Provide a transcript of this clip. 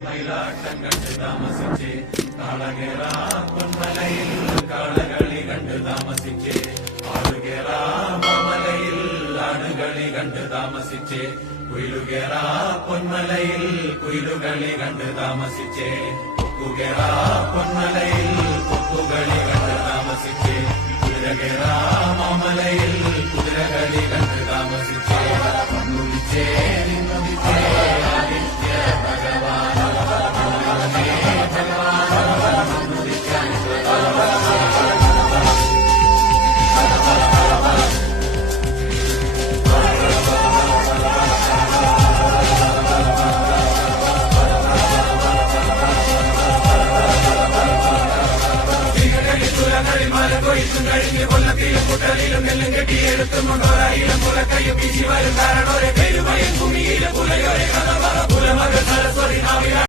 മയിലാട്ടം കണ്ട് താമസിച്ച് കാളകേറാ പൊന്മലയിൽ കാളകളി കണ്ട് താമസിച്ച് ആളുകേറാ മാമലയിൽ ആടുകളി കണ്ട് താമസിച്ച് കുയിലുകേറാ പൊന്മലയിൽ കുയിലുകളി കണ്ട് താമസിച്ച് കൊക്കുകേറാ പൊന്മലയിൽ കൊക്കുകളി കണ്ട് താമസിച്ച് കുതിരകേറാ മാമലയിൽ കുതിരകളി കണ്ട് താമസിച്ച് ഒന്നുവിച്ചേ നിന്നുവിച്ചേ ആദിത്യ ഭഗവാൻ കഴിഞ്ഞ് കൊല്ലത്തിലും കുട്ടലിലും നെല്ലും കെട്ടിയെടുത്തും കൊണ്ടോരായിരം പുലക്കയും വീശി വരും കാരണം ഒരു പെരുമയും ഭൂമിയിലും പുലയോരെ കഥ പുലമകൾ സരസ്വതി